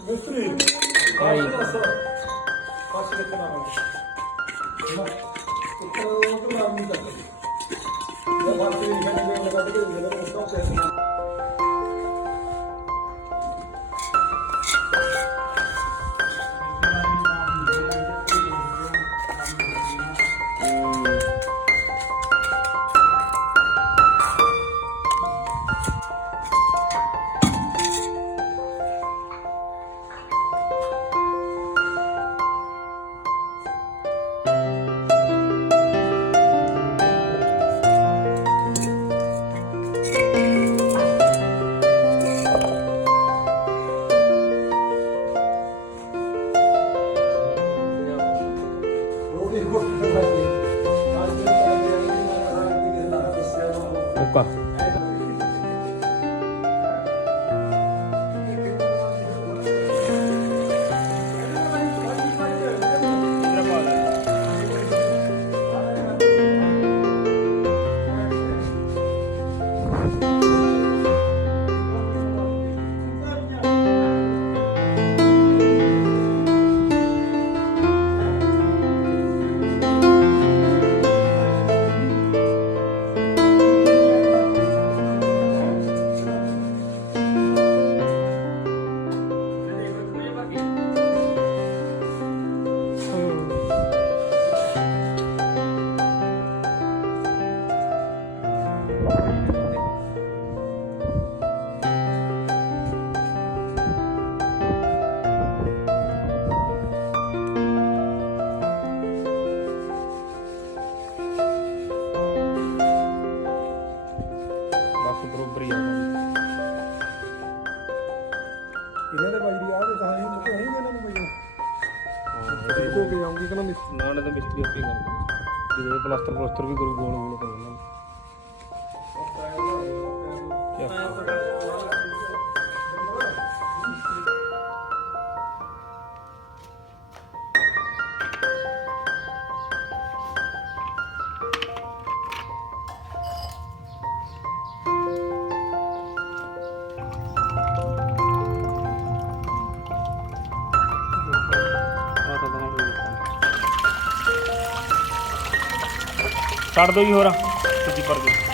ਮਿਸਤਰੀ ਆਈ ਪਾਸ ਦੇਖਣਾ ਨਾ ਉੱਪਰ ਉਹ ਤੋਂ ਆਰਾਮ ਨਹੀਂ ਕਰਦਾ ਜਦ ਬਾਤ ਕਰੀ ਕਹਿੰਦੇ ਲਗਾ ਕੇ ਜਿਹੜਾ ਉਸका ਪੈਸਾ ओका बरोबर ही ਇਹਨਾਂ ਦੇ ਬਾਈ ਦੀ ਆਹ ਦੇ ਕਹਾਣੀ ਮੁੱਕ ਨਹੀਂ ਇਹਨਾਂ ਨੂੰ ਬਈ ਦੇਖੋ ਕਿ ਆਉਂਗੀ ਕਿ ਨਾ नाले तो मिस्त्री आपे कर जो प्लास्टर भी करू गोल गोल करो ना ਛੱਡ ਦੋ ਜੀ ਹੋਰ ਤੁਸੀਂ ਪਰ